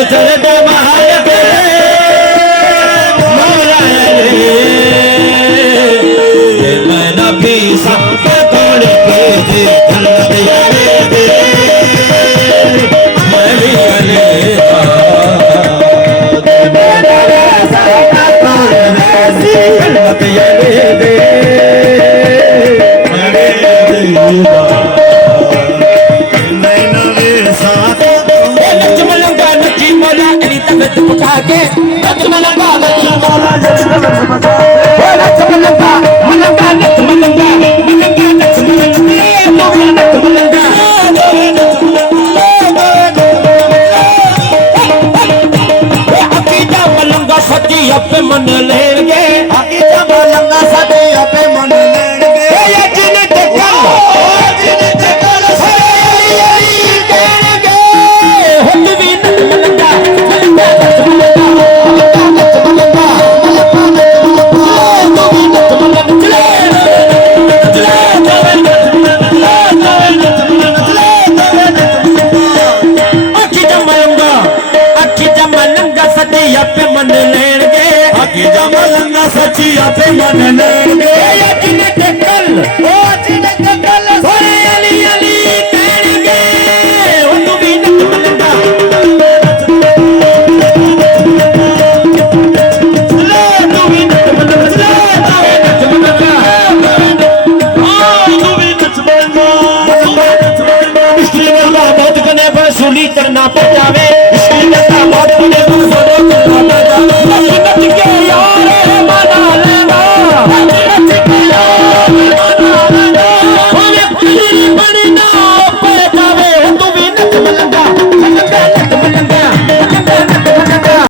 सरदा महाल मौला मैं ना भी सब कौन के दे जन्नत यारे दे मैं भी अले जन्नत यारे दे के नच मलंगा नच मौला नच मलंगा नच मलंगा मलंगा नच मलंगा मलंगा नच मलंगा अकीदा मलंगा सच्ची अपे मन लेंगे अकीदा मलंगा सच्ची अपे मन लेंगे ये जिने ते कल सच्ची आपे मन लेंगे जिने ते कल ओ जिने ते कल सोरे अली अली कहेंगे ओ तू भी नच मलंगा ले तू भी नच मलंगा ले नच मलंगा ओ तू भी नच मलंगा मुश्किल वाला बहुत कने पर सुली तरना पजावे